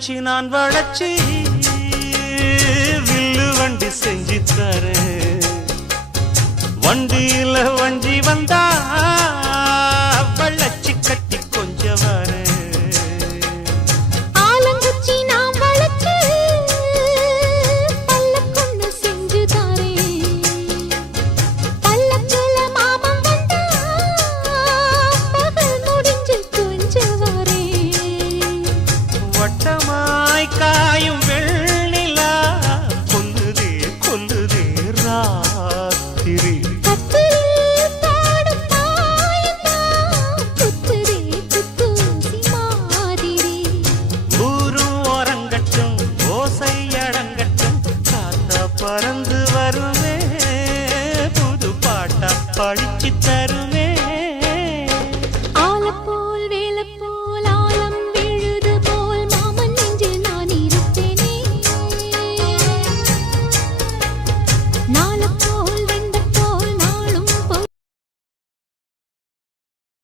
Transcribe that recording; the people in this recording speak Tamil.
வச்சு நான் வளச்சி வில்லு வண்டி செஞ்சு தரேன். வண்டியில வஞ்சி வந்தா ராத்திரி ஊரும் ஓரங்கட்டும் ஓசை அடங்கட்டும் காத்தா பறந்து வருவே புது பாட்டா படிச்சு தருவே Nane